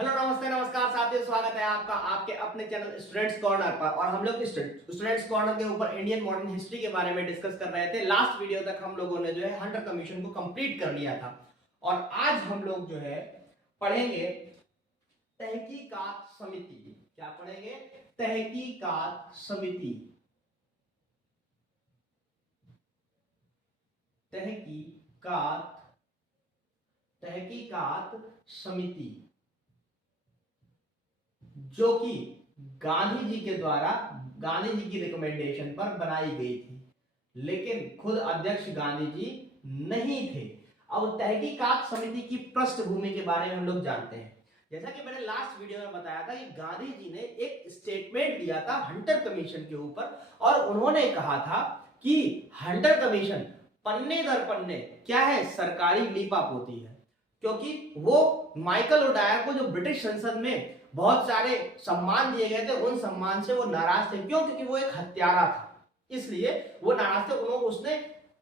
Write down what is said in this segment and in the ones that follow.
Hello नमस्ते नमस्कार साथियों, स्वागत है आपका आपके अपने चैनल स्टूडेंट्स कॉर्नर पर। और हम लोग स्टूडेंट्स कॉर्नर के ऊपर इंडियन मॉडर्न हिस्ट्री के बारे में डिस्कस कर रहे थे। लास्ट वीडियो तक हम लोगों ने जो है हंटर कमीशन को कंप्लीट कर लिया था और आज हम लोग जो है पढ़ेंगे तहकीकात समिति। क्या पढ़ेंगे? तहकीकात समिति। तहकीकात तहकीकात समिति जो कि गांधी जी के द्वारा गांधी जी की रिकमेंडेशन पर बनाई गई थी, लेकिन खुद अध्यक्ष गांधी जी नहीं थे। अब तहकीकात समिति की पृष्ठभूमि के बारे में हम लोग जानते हैं। जैसा कि मैंने लास्ट वीडियो में बताया था कि गांधी जी ने एक स्टेटमेंट दिया था हंटर कमीशन के ऊपर और उन्होंने कहा था कि हंटर कमीशन पन्ने दर पन्ने क्या है, सरकारी लीपापोती है। क्योंकि वो माइकल ओडायर को जो ब्रिटिश संसद में बहुत सारे सम्मान दिए गए थे, उन सम्मान से वो नाराज थे। क्यों? क्योंकि वो एक हत्यारा था, इसलिए वो नाराज थे। उन्होंने उसने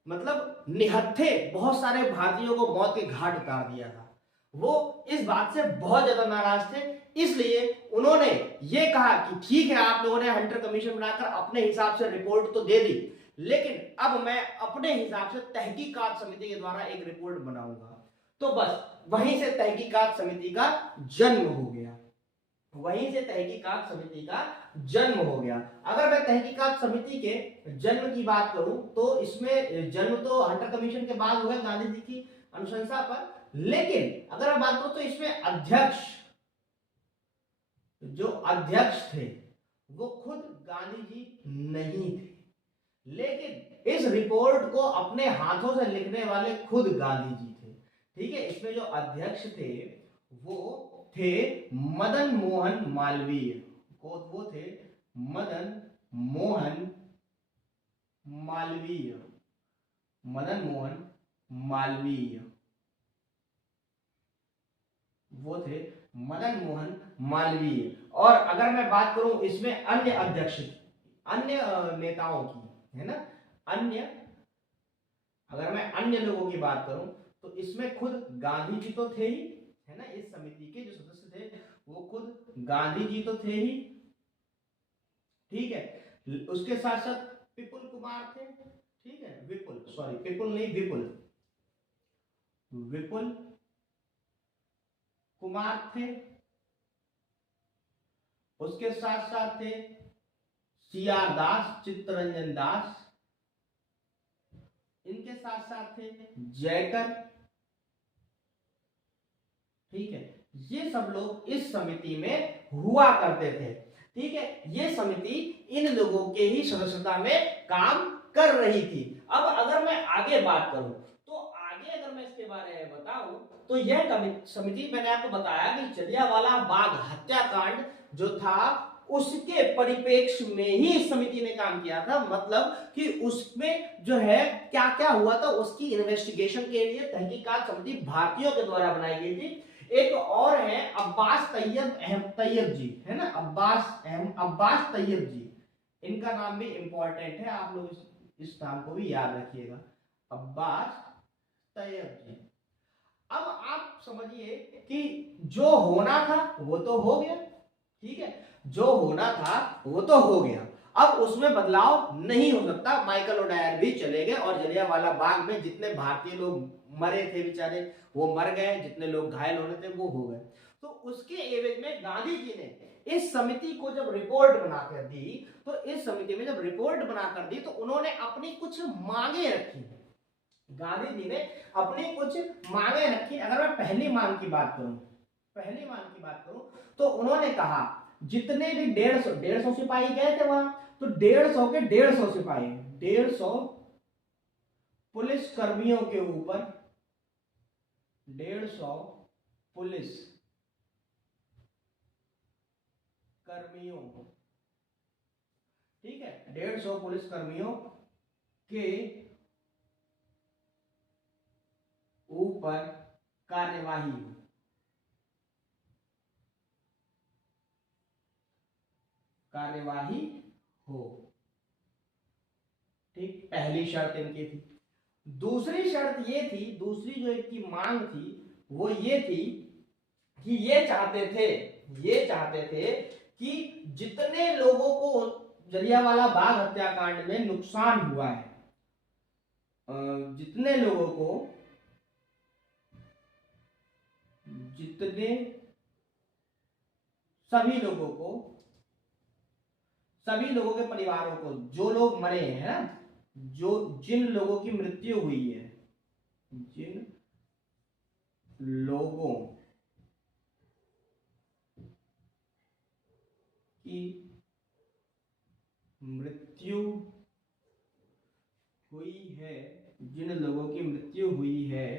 मतलब निहत्थे बहुत सारे भारतीयों को मौत के घाट उतार दिया था। वो इस बात से बहुत ज्यादा नाराज थे, इसलिए उन्होंने ये कहा कि ठीक है, आप लोगों ने हंटर कमीशन बनाकर अपने हिसाब से रिपोर्ट तो दे दी, लेकिन अब मैं अपने हिसाब से तहकीकात समिति के द्वारा एक रिपोर्ट बनाऊंगा। तो बस वहीं से तहकीकात समिति का जन्म हो गया। वहीं से तहकीकात समिति का जन्म हो गया। अगर मैं तहकीकात समिति के जन्म की बात करूं तो इसमें जन्म तो हंटर कमीशन के बाद हुआ गांधी जी की अनुशंसा पर, लेकिन अगर मैं बात करूं तो इसमें जो अध्यक्ष थे वो खुद गांधी जी नहीं थे, लेकिन इस रिपोर्ट को अपने हाथों से लिखने वाले खुद गांधी जी थे। ठीक है, इसमें जो अध्यक्ष थे वो थे मदन मोहन मालवीय। वो थे मदन मोहन मालवीय। मदन मोहन मालवीय वो थे मदन मोहन मालवीय। और अगर मैं बात करूं इसमें अन्य अध्यक्ष, अन्य नेताओं की, है ना, अन्य, अगर मैं अन्य लोगों की बात करूं तो इसमें खुद गांधी जी तो थे ही, है ना, इस समिति के जो सदस्य थे वो खुद गांधी जी तो थे ही। ठीक है, उसके साथ साथ विपुल कुमार थे। ठीक है, विपुल, सॉरी विपुल नहीं, विपुल, विपुल कुमार थे। उसके साथ साथ थे सीआर दास, चित्तरंजन दास। इनके साथ साथ थे जयकर। ठीक है, ये सब लोग इस समिति में हुआ करते थे। ठीक है, ये समिति इन लोगों के ही सदस्यता में काम कर रही थी। अब अगर मैं आगे बात करूं तो आगे अगर मैं इसके बारे में बताऊं तो यह समिति, मैंने आपको बताया कि जलियांवाला बाग हत्याकांड जो था उसके परिप्रेक्ष्य में ही इस समिति ने काम किया था। मतलब कि उसमें जो है क्या क्या हुआ था उसकी इन्वेस्टिगेशन के लिए तहकीकात समिति भारतीयों के द्वारा बनाई गई थी। एक और है अब्बास तैयब अहमद तैयब जी, है ना, अब्बास तैयब जी। इनका नाम भी इंपॉर्टेंट है, आप लोग इस नाम को भी याद रखिएगा, अब्बास तैयब जी। अब आप समझिए कि जो होना था वो तो हो गया। ठीक है, जो होना था वो तो हो गया, अब उसमें बदलाव नहीं हो सकता। माइकल ओडायर भी चले गए और जलियांवाला बाग में जितने भारतीय लोग मरे थे बेचारे वो मर गए, जितने लोग घायल होने थे वो हो गए। तो उसके एवज में गांधी जी ने इस समिति को जब रिपोर्ट बनाकर दी, तो इस समिति में जब रिपोर्ट बनाकर दी तो उन्होंने अपनी कुछ मांगे रखी। गांधी जी ने अपनी कुछ मांगे रखी। अगर मैं पहली मांग की बात करूं तो उन्होंने कहा जितने भी 150 सिपाही गए थे वहां, तो 150 के 150 सिपाही, 150 पुलिस कर्मियों के ऊपर, 150 पुलिस कर्मियों, ठीक है, 150 पुलिस कर्मियों के ऊपर कार्यवाही हो। ठीक, पहली शर्त इनकी थी। दूसरी शर्त ये थी, दूसरी जो इनकी मांग थी वो ये थी कि ये चाहते थे कि जितने लोगों को जलियांवाला बाग हत्याकांड में नुकसान हुआ है, जितने लोगों को, जितने सभी लोगों के परिवारों को, जो लोग मरे हैं ना, जो जिन लोगों की मृत्यु हुई है, जिन लोगों की मृत्यु हुई है, जिन लोगों की मृत्यु हुई है,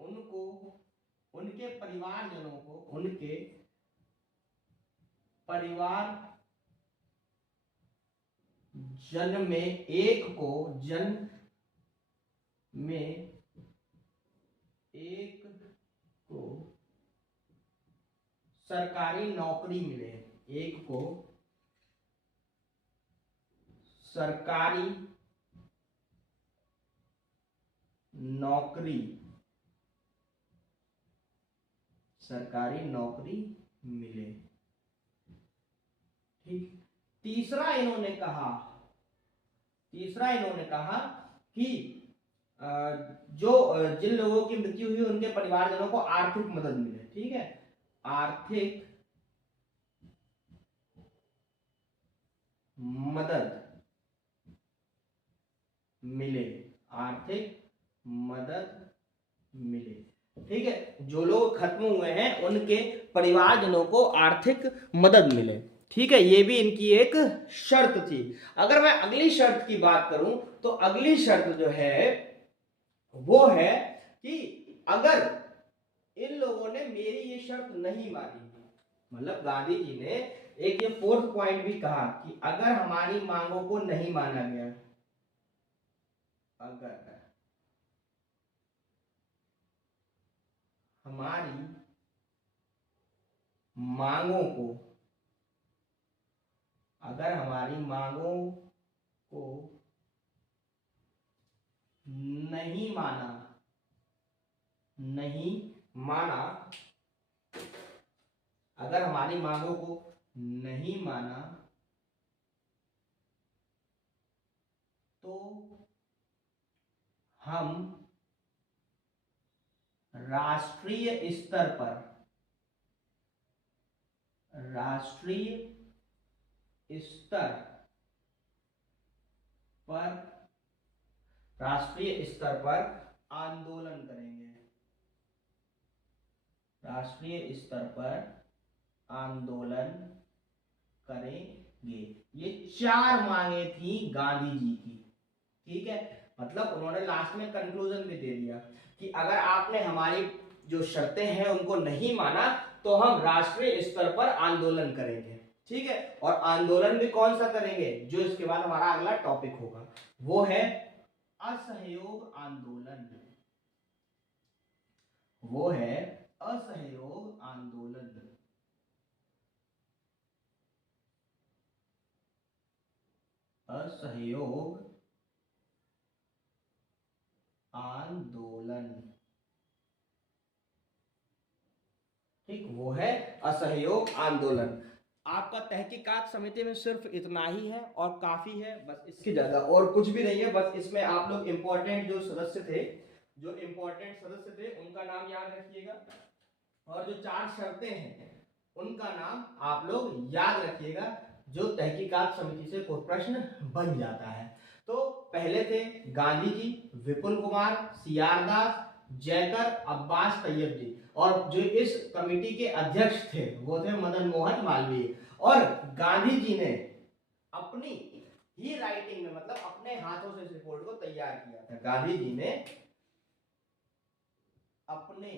उनको, उनके परिवारजनों को, उनके परिवार जन में एक को, जन में एक को सरकारी नौकरी मिले, एक को सरकारी नौकरी, सरकारी नौकरी मिले। ठीक। तीसरा इन्होंने कहा कि जो जिन लोगों की मृत्यु हुई उनके परिवारजनों को आर्थिक मदद मिले। ठीक है, आर्थिक मदद मिले, आर्थिक मदद मिले। ठीक है, जो लोग खत्म हुए हैं उनके परिवारजनों को आर्थिक मदद मिले। ठीक है, ये भी इनकी एक शर्त थी। अगर मैं अगली शर्त की बात करूं तो अगली शर्त जो है वो है कि अगर इन लोगों ने मेरी ये शर्त नहीं मानी, मतलब गांधी जी ने एक ये फोर्थ पॉइंट भी कहा कि अगर हमारी मांगों को नहीं माना गया, अगर हमारी मांगों को, अगर हमारी मांगों को नहीं माना, अगर हमारी मांगों को नहीं माना तो हम राष्ट्रीय स्तर पर, राष्ट्रीय स्तर पर आंदोलन करेंगे, राष्ट्रीय स्तर पर आंदोलन करेंगे। ये 4 मांगे थी गांधी जी की। ठीक है, मतलब उन्होंने लास्ट में कंक्लूजन भी दे दिया कि अगर आपने हमारी जो शर्तें हैं उनको नहीं माना तो हम राष्ट्रीय स्तर पर आंदोलन करेंगे। ठीक है, और आंदोलन भी कौन सा करेंगे, जो इसके बाद हमारा अगला टॉपिक होगा, वो है असहयोग आंदोलन। वो है असहयोग आंदोलन। असहयोग आंदोलन। ठीक, वो है असहयोग आंदोलन। आपका तहकीकात समिति में सिर्फ इतना ही है और काफी है, बस इसके ज्यादा और कुछ भी नहीं है। बस इसमें आप लोग इंपॉर्टेंट जो सदस्य थे, उनका नाम याद रखिएगा और जो 4 शर्तें हैं उनका नाम आप लोग याद रखिएगा, जो तहकीकात समिति से कोई प्रश्न बन जाता है। तो पहले थे गांधी जी, विपुल कुमार, सीआर दास, जयकर, अब्बास तैयब जी, और जो इस कमेटी के अध्यक्ष थे वो थे मदन मोहन मालवीय। और गांधी जी ने अपनी ही राइटिंग में, मतलब अपने हाथों से इस रिपोर्ट को तैयार किया था। गांधी जी ने अपने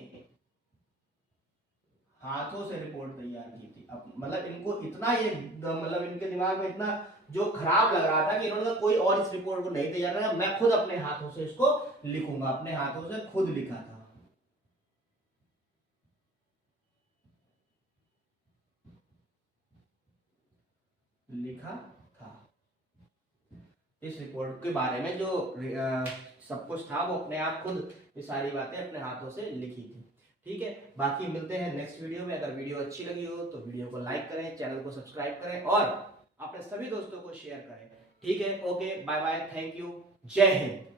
हाथों से रिपोर्ट तैयार की थी। अब मतलब इनको इतना ये, मतलब इनके दिमाग में इतना जो खराब लग रहा था कि इन्होंने कोई और इस रिपोर्ट को नहीं तैयार किया, मैं खुद अपने हाथों से इसको लिखूंगा, अपने हाथों से खुद लिखा था। लिखा था। इस रिपोर्ट के बारे में जो सब कुछ था वो अपने आप खुद ये सारी बातें अपने हाथों से लिखी थी। ठीक है, बाकी मिलते हैं नेक्स्ट वीडियो में। अगर वीडियो अच्छी लगी हो तो वीडियो को लाइक करें, चैनल को सब्सक्राइब करें और अपने सभी दोस्तों को शेयर करें। ठीक है, okay, bye bye, thank you, जय हिंद।